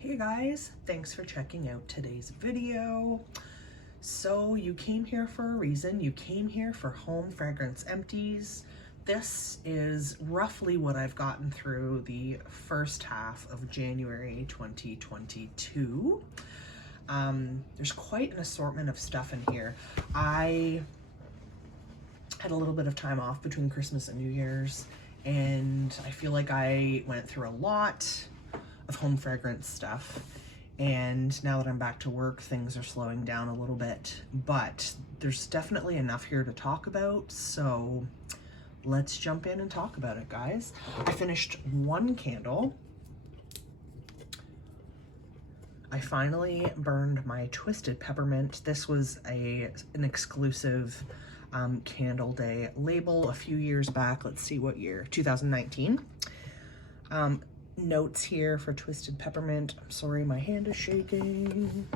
Hey guys, thanks for checking out today's video. So you came here for a reason. You came here for home fragrance empties. This is roughly what I've gotten through the first half of January 2022. There's quite an assortment of stuff in here. I had a little bit of time off between Christmas and New Year's, and I feel like I went through a lot of home fragrance stuff, and now that I'm back to work, things are slowing down a little bit, but there's definitely enough here to talk about, so let's jump in and talk about it, guys. I finished one candle. I finally burned my Twisted Peppermint. This was an exclusive candle day label a few years back. Let's see what year, 2019. Notes here for Twisted Peppermint. I'm sorry, my hand is shaking.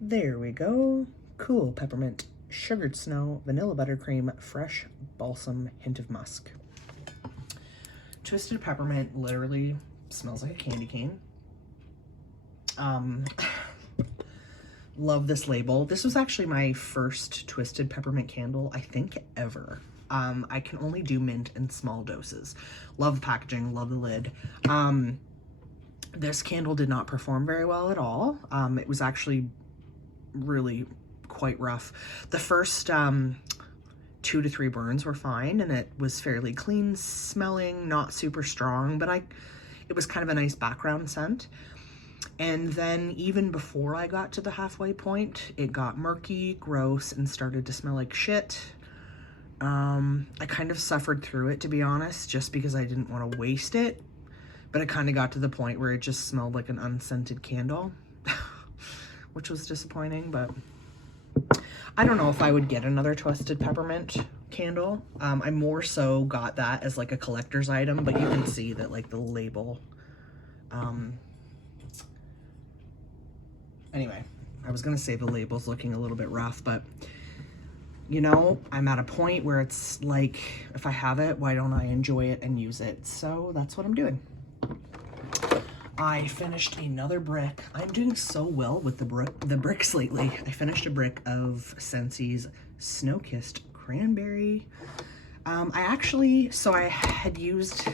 There we go. Cool peppermint, sugared snow, vanilla buttercream, fresh balsam, hint of musk. Twisted Peppermint literally smells like a candy cane. Love this label. This was actually my first Twisted Peppermint candle, I think, ever. I can only do mint in small doses. Love the packaging, love the lid. This candle did not perform very well at all. It was actually really quite rough. The first 2 to 3 burns were fine, and it was fairly clean smelling, not super strong, but it was kind of a nice background scent. And then even before I got to the halfway point, it got murky, gross, and started to smell like shit. I kind of suffered through it, to be honest, just because I didn't want to waste it, but it kind of got to the point where it just smelled like an unscented candle, which was disappointing, but I don't know if I would get another Twisted Peppermint candle. I more so got that as like a collector's item, but you can see that like the label, anyway, I was gonna say the label's looking a little bit rough, but you know, I'm at a point where it's like, if I have it, why don't I enjoy it and use it? So that's what I'm doing. I finished another brick. I'm doing so well with the bricks lately. I finished a brick of Scentsy's Snow-Kissed Cranberry. So I had used,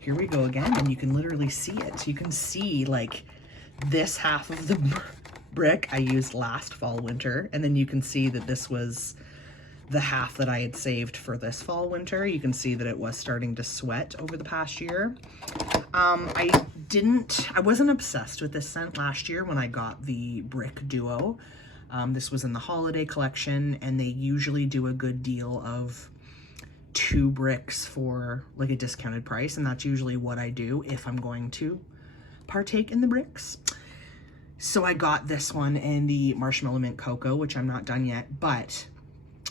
here we go again, and you can literally see it. You can see like this half of the brick I used last fall winter, and then you can see that this was the half that I had saved for this fall winter. You can see that it was starting to sweat over the past year. I wasn't obsessed with this scent last year when I got the brick duo. This was in the holiday collection, and they usually do a good deal of 2 bricks for like a discounted price, and that's usually what I do if I'm going to partake in the bricks. So I got this one and the Marshmallow Mint Cocoa, which I'm not done yet, but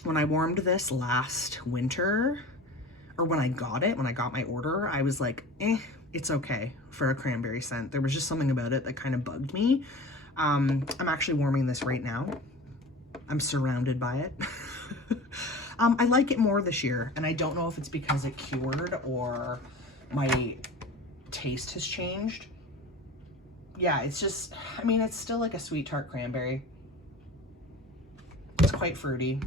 when I warmed this last winter, or when I got my order, I was like, it's okay for a cranberry scent. There was just something about it that kind of bugged me. I'm actually warming this right now. I'm surrounded by it. I like it more this year, and I don't know if it's because it cured or my taste has changed. Yeah, it's just, I mean, it's still like a sweet tart cranberry. It's quite fruity.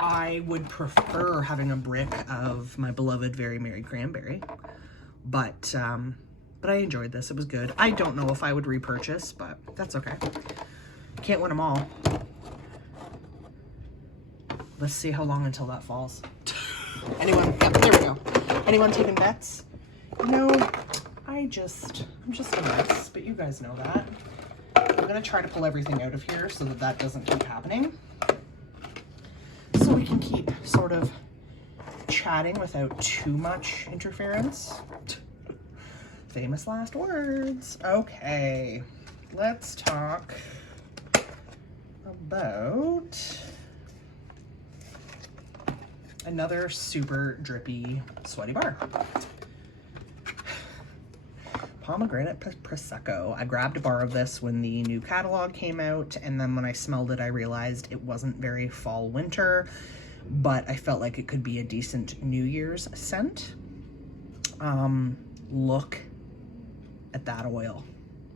I would prefer having a brick of my beloved Very Merry Cranberry, but I enjoyed this. It was good. I don't know if I would repurchase, but that's okay. Can't win them all. Let's see how long until that falls. Anyone? Yeah, there we go. Anyone taking bets? No. I'm just a mess, but you guys know that. I'm gonna try to pull everything out of here so that doesn't keep happening. So we can keep sort of chatting without too much interference. Famous last words. Okay, let's talk about another super drippy sweaty bar. Pomegranate Prosecco. I grabbed a bar of this when the new catalog came out, and then when I smelled it, I realized it wasn't very fall winter, but I felt like it could be a decent New Year's scent. Look at that oil.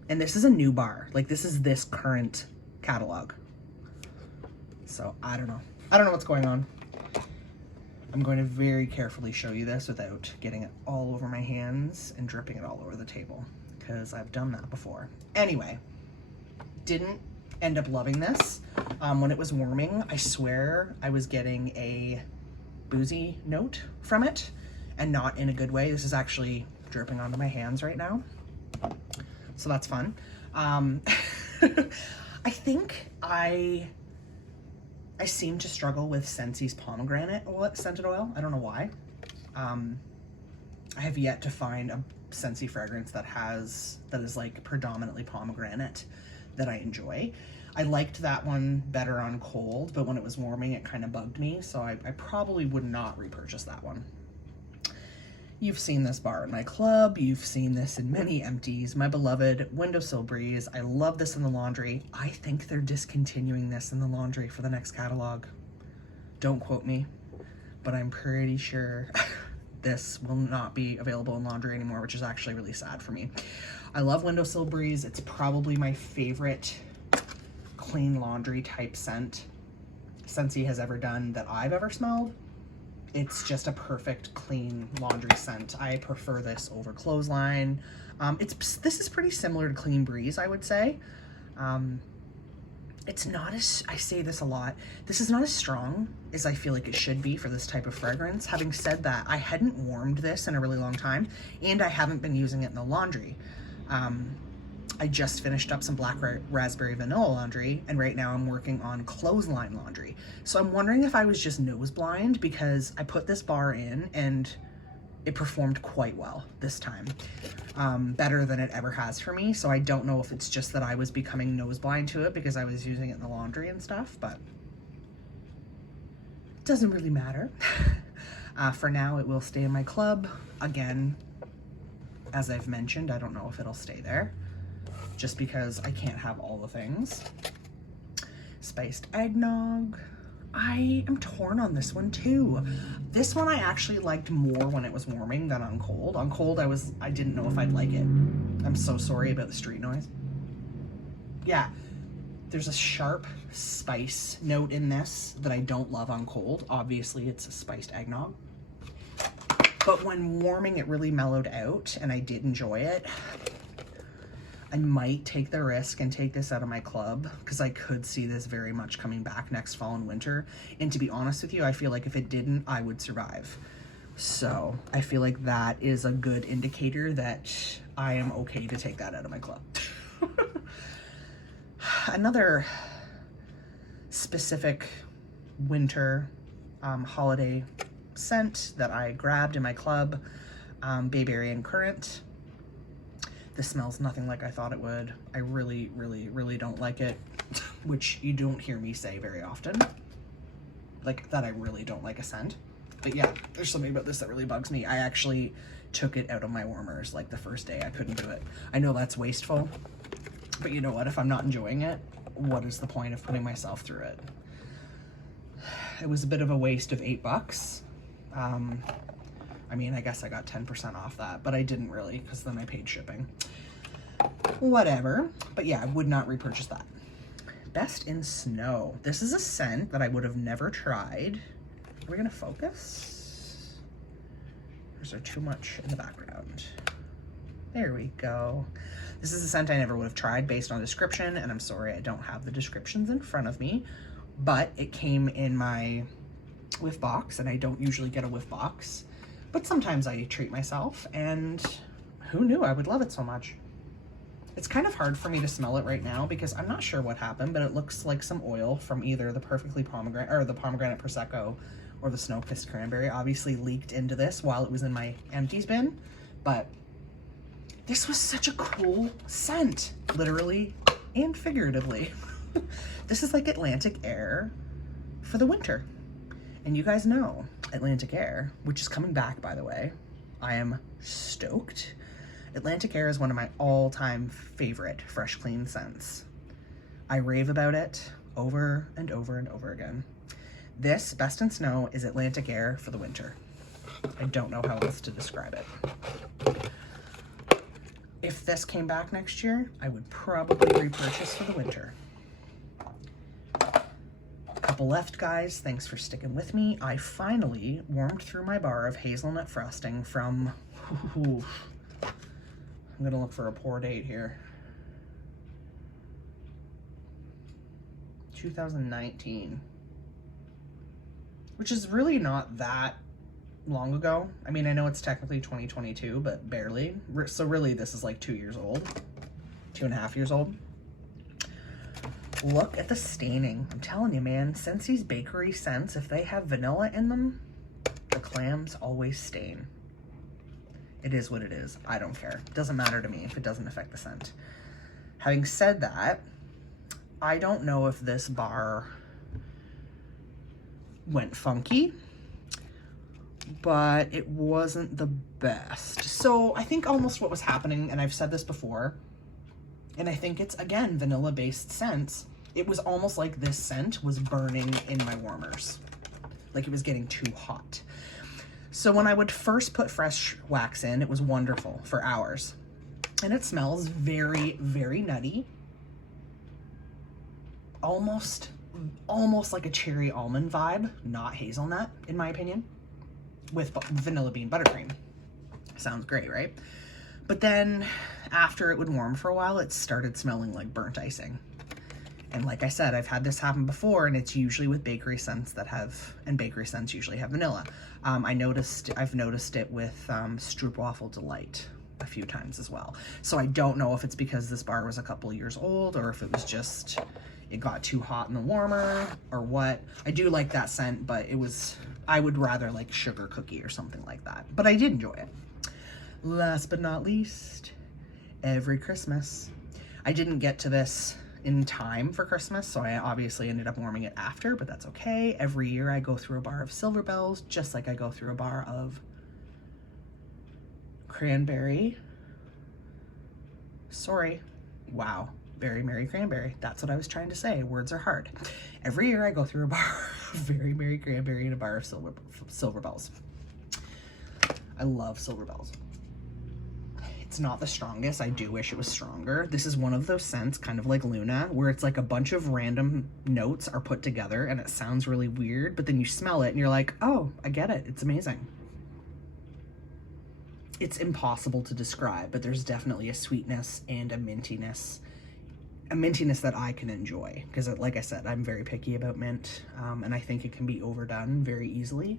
And this is a new bar. Like, this is this current catalog. So I don't know. I don't know what's going on. I'm going to very carefully show you this without getting it all over my hands and dripping it all over the table, because I've done that before. Anyway, didn't end up loving this. When it was warming, I swear I was getting a boozy note from it, and not in a good way. This is actually dripping onto my hands right now, so that's fun. I think I seem to struggle with Scentsy Pomegranate Scented Oil. I don't know why. I have yet to find a Scentsy fragrance that is like predominantly pomegranate that I enjoy. I liked that one better on cold, but when it was warming, it kind of bugged me, so I probably would not repurchase that one. You've seen this bar in my club. You've seen this in many empties. My beloved Windowsill Breeze. I love this in the laundry. I think they're discontinuing this in the laundry for the next catalog. Don't quote me, but I'm pretty sure this will not be available in laundry anymore, which is actually really sad for me. I love Windowsill Breeze. It's probably my favorite clean laundry type scent Scentsy has ever done that I've ever smelled. It's just a perfect clean laundry scent. I prefer this over Clothesline. This is pretty similar to Clean Breeze, I would say. It's not as, I say this a lot, this is not as strong as I feel like it should be for this type of fragrance. Having said that, I hadn't warmed this in a really long time, and I haven't been using it in the laundry. I just finished up some black raspberry vanilla laundry, and right now I'm working on Clothesline laundry. So I'm wondering if I was just nose blind, because I put this bar in and it performed quite well this time. Better than it ever has for me. So I don't know if it's just that I was becoming nose blind to it because I was using it in the laundry and stuff, but it doesn't really matter. For now, it will stay in my club. Again, as I've mentioned, I don't know if it'll stay there, just because I can't have all the things. Spiced Eggnog. I am torn on this one too. This one I actually liked more when it was warming than on cold. On cold, I didn't know if I'd like it. I'm so sorry about the street noise. Yeah, there's a sharp spice note in this that I don't love on cold. Obviously, it's a spiced eggnog. But when warming, it really mellowed out, and I did enjoy it. I might take the risk and take this out of my club, because I could see this very much coming back next fall and winter. And to be honest with you, I feel like if it didn't, I would survive. So I feel like that is a good indicator that I am okay to take that out of my club. Another specific winter holiday scent that I grabbed in my club, Bayberry Currant. This smells nothing like I thought it would. I really, really, really don't like it, which you don't hear me say very often. Like, that I really don't like a scent. But yeah, there's something about this that really bugs me. I actually took it out of my warmers like the first day. I couldn't do it. I know that's wasteful, but you know what? If I'm not enjoying it, what is the point of putting myself through it? It was a bit of a waste of $8. I mean, I guess I got 10% off that, but I didn't really, because then I paid shipping. Whatever. But yeah, I would not repurchase that. Best in Snow. This is a scent that I would have never tried. Are we gonna focus? Or is there too much in the background? There we go. This is a scent I never would have tried based on description, and I'm sorry I don't have the descriptions in front of me, but it came in my whiff box, and I don't usually get a whiff box. But sometimes I treat myself, and who knew I would love it so much. It's kind of hard for me to smell it right now because I'm not sure what happened, but it looks like some oil from either the Pomegranate Prosecco or the Snow-Kissed Cranberry obviously leaked into this while it was in my empties bin. But this was such a cool scent, literally and figuratively. This is like Atlantic air for the winter. And you guys know Atlantic Air, which is coming back, by the way. I am stoked. Atlantic Air is one of my all-time favorite fresh clean scents. I rave about it over and over and over again. This, Best in Snow, is Atlantic Air for the winter. I don't know how else to describe it. if this came back next year, I would probably repurchase for the winter. Couple left, guys. Thanks for sticking with me. I finally warmed through my bar of hazelnut frosting from, I'm gonna look for a pour date here. 2019, which is really not that long ago. I mean, I know it's technically 2022, but barely. So really this is like 2 years old, 2.5 years old. Look at the staining. I'm telling you, man, Scentsy's bakery scents, if they have vanilla in them, the clams always stain. It is what it is. I don't care. It doesn't matter to me if it doesn't affect the scent. Having said that, I don't know if this bar went funky, but it wasn't the best. So I think almost what was happening, and I've said this before, and I think it's, again, vanilla-based scents, it was almost like this scent was burning in my warmers. Like it was getting too hot. So when I would first put fresh wax in, it was wonderful for hours. And it smells very, very nutty. Almost like a cherry almond vibe, not hazelnut, in my opinion, with vanilla bean buttercream. Sounds great, right? But then after it would warm for a while, it started smelling like burnt icing. And like I said, I've had this happen before, and it's usually with bakery scents that have, and bakery scents usually have vanilla. I've noticed it with Stroopwafel Delight a few times as well. So I don't know if it's because this bar was a couple years old, or if it was just, it got too hot in the warmer, or what. I do like that scent, but I would rather like sugar cookie or something like that. But I did enjoy it. Last but not least, every Christmas. I didn't get to this in time for Christmas, so I obviously ended up warming it after, but that's okay. Every year I go through a bar of Silver Bells, just like I go through a bar of Cranberry. Very Merry Cranberry. That's what I was trying to say. Words are hard. Every year I go through a bar of Very Merry Cranberry and a bar of Silver Bells. I love Silver Bells. It's not the strongest. I do wish it was stronger. This is one of those scents, kind of like Luna, where it's like a bunch of random notes are put together and it sounds really weird, but then you smell it and you're like, oh, I get it. It's amazing. It's impossible to describe, but there's definitely a sweetness and a mintiness that I can enjoy. Because like I said, I'm very picky about mint, and I think it can be overdone very easily.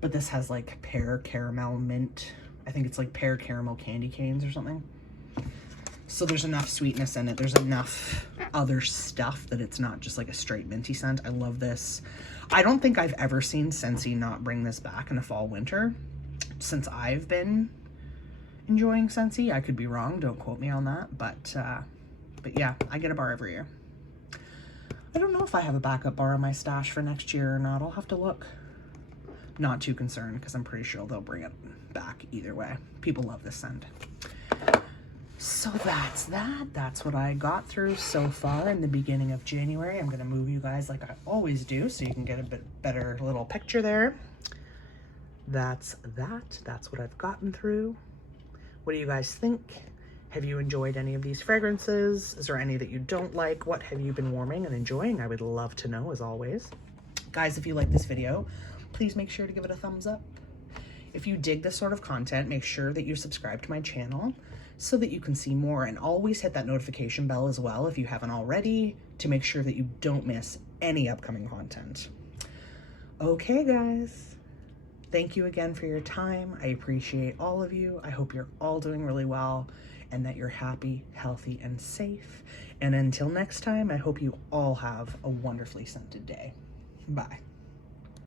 But this has like pear caramel mint. I think it's like pear caramel candy canes or something. So there's enough sweetness in it. There's enough other stuff that it's not just like a straight minty scent. I love this. I don't think I've ever seen Scentsy not bring this back in a fall winter since I've been enjoying Scentsy. I could be wrong. Don't quote me on that. But yeah, I get a bar every year. I don't know if I have a backup bar in my stash for next year or not. I'll have to look. Not too concerned because I'm pretty sure they'll bring it back either way. People love this scent. So that's that. That's what I got through so far in the beginning of January. I'm going to move you guys like I always do so you can get a bit better little picture there. That's that. That's what I've gotten through. What do you guys think? Have you enjoyed any of these fragrances? Is there any that you don't like? What have you been warming and enjoying? I would love to know, as always. Guys, if you like this video, please make sure to give it a thumbs up. If you dig this sort of content, make sure that you subscribe to my channel so that you can see more, and always hit that notification bell as well if you haven't already, to make sure that you don't miss any upcoming content. Okay, guys. Thank you again for your time. I appreciate all of you. I hope you're all doing really well and that you're happy, healthy, and safe. And until next time, I hope you all have a wonderfully scented day. Bye.